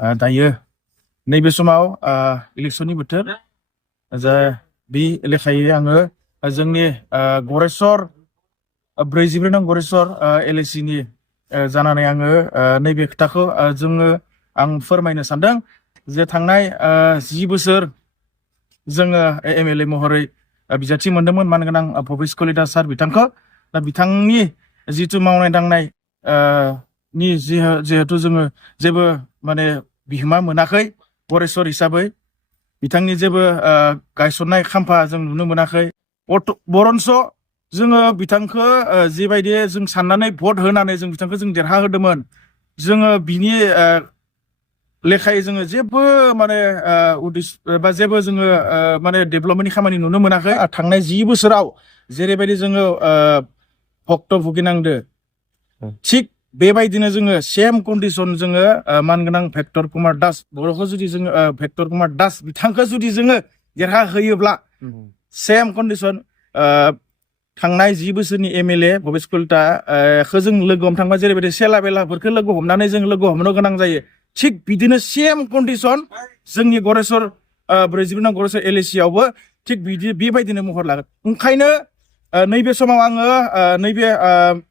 दायो नैबे समाव इलेक्शननि बोथोर जा बे लेखायै आङो जोंनि गरेस्वर 44 नं गरेस्वर LAC नि जानानै आङो नैबे खोथाखौ आं फोरमायनो सानदों जे थांनाय 10 बोसोर जोङो MLA महरै बिजाथि मोनदोंमोन मानगोनां भबेस कलिता सार बिथांखौ दा बिथांनि जिथु मावनाय दांनाय नि जिहेतु जोङो जेबो माने बिहोमा मोनाखै गरेस्वर हिसाबै बिथांनि जेबो गायसननाय खाम्फा जों नुनो मोनाखै बरन्स जोङो बिथांखौ जिबायदि जों साननानै भट होनानै जों बिथांखौ जों देरहा होदोंमोन जोङो बिनि लेखायै जोङो जेबो माने उदिस बा जेबो जोङो माने डेभेलपमेन्टनि खामानि नुनो मोनाखै थांनाय 10 बोसोराव जेरैबायदि जोङो भक्त भुगिनांदो थिग बेबायदिनो जोङो सेम कन्डिशन जोङो मानगोनां भेक्टर कुमार दास बर'खौ जुदि जोङो भेक्टर कुमार दास बिथांखौ जुदि जोङो देरहा होयोब्ला सेम कन्डिशन थांनाय 10 बोसोरनि MLA भबेस कलिताखौ जों लोगो हमथांबा जेरैबायदि सेला बेलाफोरखौ लोगो हमनानै जों लोगो हमनो गोनां जायो थिग बिदिनो सेम कन्डिशन जोंनि गरेस्वर 44 नं गरेस्वर LAC आवबो थिग बेबायदिनो महर लागोन ओंखायनो नैबे समाव आङो नैबे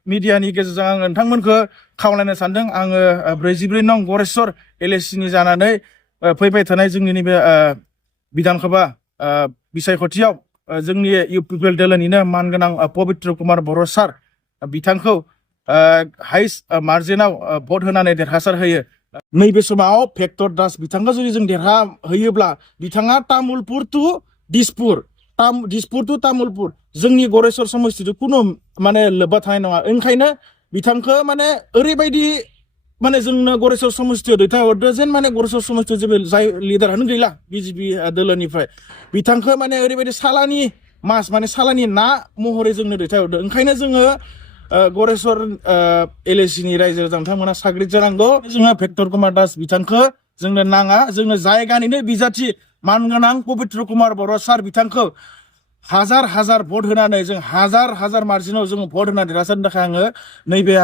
मिडियानि गेजेरजों आं नोंथांमोनखौ खावलायनो सानदों आङो 44 नं गरेस्वर LAC नि जानानै फैबाय थानाय जोंनि नैबे बिधानसभा बिसायख'थियाव जोंनि UPPL दोलोनिनो मानगोनां पबित्र कुमार बर' सार बिथांखौ हाइस्ट मार्जिनाव भट होनानै देरहासार होयो नैबे समाव भेक्टर दास बिथांखौ जुदि जों देरहा होयोब्ला बिथाङा तामुलपुर टु दिसपुर टु तामुलपुर जोंनि गरेस्वर समस्थिजों कुनु माने लोब्बा थानाय नङा ओंखायनो बिथांखौ माने ओरैबायदि माने जोंनो गरेस्वर समस्थियाव दैथायहरदो जेन माने गरेस्वर समस्थियाव जेबो जाय लिडारानो गैला BJP दोलोनिफ्राय बिथांखौ माने ओरैबायदि सालानि मास माने सालानि ना महरै जोंनो दैथायहरदो ओंखायनो जोङो गरेस्वर LAC नि रायजो नोंथांमोना साग्रिद जानांगौ जोङो भेक्टर कुमार दास बिथांखौ जोंनो नाङा जोंनो जायगानिनो बिजाथि मानगोनां पबित्र कुमार बर' सार बिथांखौ हाजार भट होनानै जों हाजार मार्जिनाव जों भट होनानै देरहासारनो थाखाय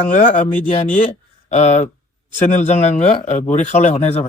आङो मिडियानि चेनेलजों आङो गुरै खावलायहरनाय जाबाय।